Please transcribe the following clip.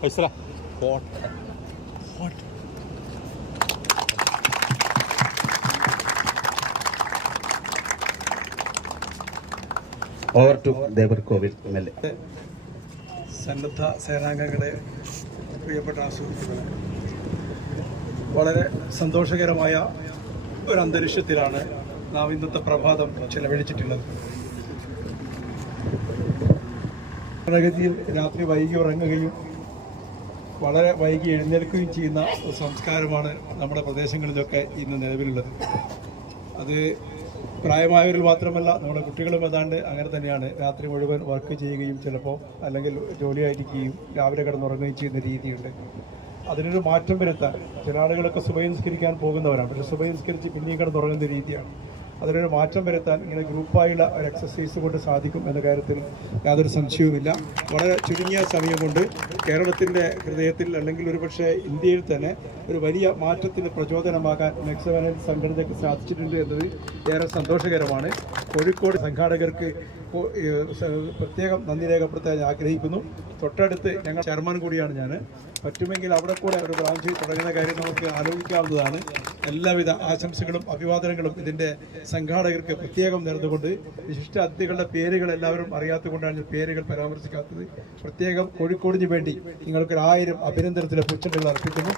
ഫൈസല ഹോട്ട് hot over to Devarkovil M L A സന്നദ്ധ സേനാംഗങ്ങളെ പ്രിയപ്പെട്ട സുഹൃത്തുക്കളെ വളരെ സന്തോഷകരമായ ഒരു അന്തരീക്ഷത്തിലാണ് നാം ഇന്നത്തെ പ്രഭാതം ചെലവഴിച്ചിട്ടുള്ളത്. പ്രകൃതിയിൽ രാത്രി വൈകി ഉറങ്ങുകയും വളരെ വൈകി എഴുന്നേൽക്കുകയും ചെയ്യുന്ന സംസ്കാരമാണ് നമ്മുടെ പ്രദേശങ്ങളിലൊക്കെ ഇന്ന് നിലവിലുള്ളത്. അത് പ്രായമായവരിൽ മാത്രമല്ല നമ്മുടെ കുട്ടികളും ഏതാണ്ട് അങ്ങനെ തന്നെയാണ്. രാത്രി മുഴുവൻ വർക്ക് ചെയ്യുകയും ചിലപ്പോൾ അല്ലെങ്കിൽ ജോലിയായിരിക്കുകയും രാവിലെ കിടന്നുറങ്ങുകയും ചെയ്യുന്ന രീതിയുണ്ട്. അതിനൊരു മാറ്റം വരുത്താൻ ചില ആളുകളൊക്കെ സുബഹിസ്കരിക്കാൻ പോകുന്നവരാണ്. പക്ഷേ സുബഹിസ്കരിച്ച് പിന്നെയും കിടന്നുറങ്ങുന്ന രീതിയാണ്. അതിനൊരു മാറ്റം വരുത്താൻ ഇങ്ങനെ ഗ്രൂപ്പായുള്ള ഒരു എക്സസൈസ് കൊണ്ട് സാധിക്കും എന്ന കാര്യത്തിൽ യാതൊരു സംശയവുമില്ല. വളരെ ചുരുങ്ങിയ സമയം കൊണ്ട് കേരളത്തിന്റെ ഹൃദയത്തിൽ അല്ലെങ്കിൽ ഒരുപക്ഷെ ഇന്ത്യയിൽ തന്നെ ഒരു വലിയ മാറ്റത്തിന് പ്രചോദനമാകാൻ മെക്സവനൻ സംഘടനയ്ക്ക് സാധിച്ചിട്ടുണ്ട് എന്നത് ഏറെ സന്തോഷകരമാണ്. കോഴിക്കോട് സംഘാടകർക്ക് പ്രത്യേകം നന്ദി രേഖപ്പെടുത്താൻ ഞാൻ ആഗ്രഹിക്കുന്നു. തൊട്ടടുത്ത് ഞങ്ങൾ ചെയർമാൻ കൂടിയാണ് ഞാൻ. പറ്റുമെങ്കിൽ അവിടെ കൂടെ ഒരു ബ്രാഞ്ച് തുടങ്ങുന്ന കാര്യം നമുക്ക് ആലോചിക്കാവുന്നതാണ്. എല്ലാവിധ ആശംസകളും അഭിവാദനങ്ങളും ഇതിന്റെ സംഘാടകർക്ക് പ്രത്യേകം നേർന്നുകൊണ്ട് വിശിഷ്ട അതിഥികളുടെ പേരുകൾ എല്ലാവരും അറിയാത്തതുകൊണ്ടാണ് പേരുകൾ പരാമർശിക്കാത്തത്. പ്രത്യേകം കോഴിക്കോടിന് വേണ്ടി നിങ്ങൾക്ക് ഒരു ആയിരം അഭിനന്ദനത്തിലെ പുച്ചണ്ടുകൾ അർപ്പിക്കുന്നു